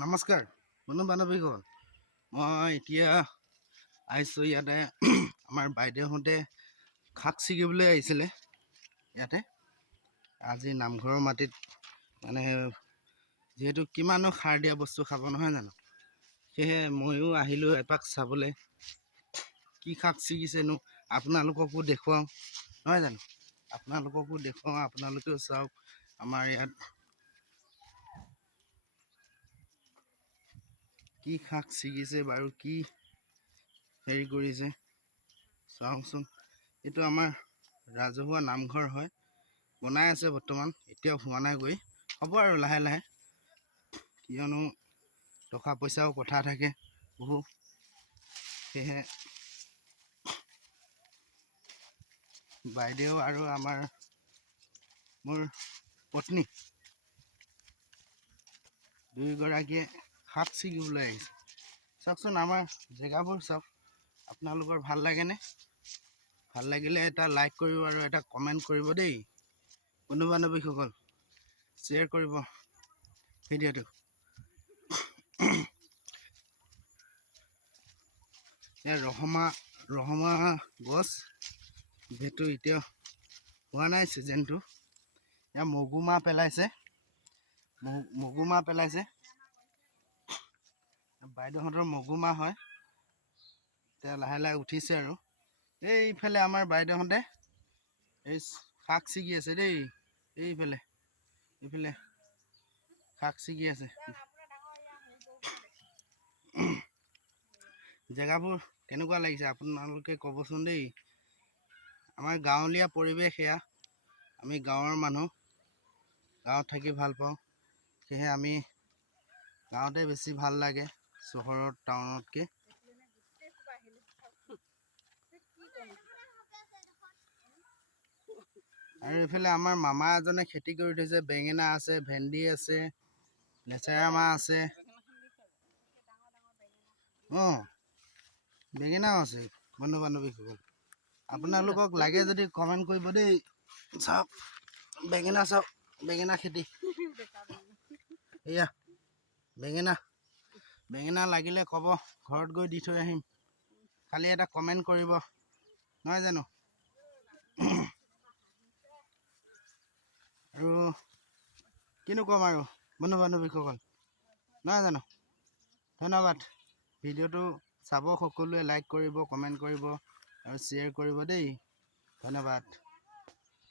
নমস্কাৰ বন্ধু বান্ধৱীসকল। মই এতিয়া আহিছোঁ ইয়াতে আমাৰ বাইদেউহঁতে শাক ছিগিবলৈ আহিছিলে ইয়াতে। আজি নামঘৰৰ মাটিত মানে যিহেতু কিমানো সাৰ দিয়া বস্তু খাব নহয় জানো? সেয়েহে ময়ো আহিলোঁ এপাক চাবলৈ। কি শাক ছিগিছেনো আপোনালোককো দেখুৱাওঁ নহয় জানো? আপোনালোককো দেখুৱাওঁ আপোনালোকেও চাওক আমাৰ ইয়াত কি শাক ছিগিছে বাৰু কি হেৰি কৰিছে? চাওকচোন এইটো আমাৰ ৰাজহুৱা নামঘৰ হয়। বনাই আছে বৰ্তমান এতিয়াও হোৱা নাই গৈ। হ'ব আৰু লাহে লাহে। কিয়নো টকা পইচাও কথা থাকে। বহু সেয়েহে বাইদেউ আৰু আমাৰ মোৰ পত্নী দুয়োগৰাকীয়ে শাক ছিগিবলৈ আহিছে। চাওকচোন আমাৰ জেগাবোৰ চাওক। আপোনালোকৰ ভাল লাগেনে? ভাল লাগিলে এটা লাইক কৰিব আৰু এটা কমেণ্ট কৰিব দেই। বন্ধু বান্ধৱীসকল শ্বেয়াৰ কৰিব ভিডিঅ'টো। এয়া ৰহমা ৰহমা গছ। যিহেতু এতিয়া হোৱা নাই ছিজনটো এয়া মগুমাহ পেলাইছে। মগু মগুমাহ পেলাইছে। বাইদেউহঁতৰ মগুমাহ হয়। এতিয়া লাহে লাহে উঠিছে আৰু। এইফালে আমাৰ বাইদেউহঁতে এই শাক ছিগি আছে দেই এইফালে এইফালে শাক ছিগি আছে। জেগাবোৰ কেনেকুৱা লাগিছে আপোনালোকে ক'বচোন দেই। আমাৰ গাঁৱলীয়া পৰিৱেশ এয়া। আমি গাঁৱৰ মানুহ, গাঁৱত থাকি ভালো পাওঁ। সেয়েহে আমি গাঁৱতে বেছি ভালো লাগে। চহৰত টাউনতকৈ। আৰু এইফালে আমাৰ মামা এজনে খেতি কৰি থৈছে, বেঙেনা আছে, ভেন্দি আছে, লেচেৰা মাহ আছে। অঁ, বেঙেনাও আছে বন্ধু বান্ধৱীসকল আপোনালোকক লাগে যদি কমেণ্ট কৰিব দেই, চাওক, বেঙেনা চাওক, বেঙেনা খেতি। এয়া, বেঙেনা। বেঙেনা লাগিলে ক'ব ঘৰত গৈ দি থৈ আহিম। খালি এটা কমেণ্ট কৰিব নহয় জানো? আৰু কিনো ক'ম আৰু বন্ধু বান্ধৱীসকল নহয় জানো? ধন্যবাদ। ভিডিঅ'টো চাব সকলোৱে লাইক কৰিব কমেণ্ট কৰিব আৰু শ্বেয়াৰ কৰিব দেই। ধন্যবাদ।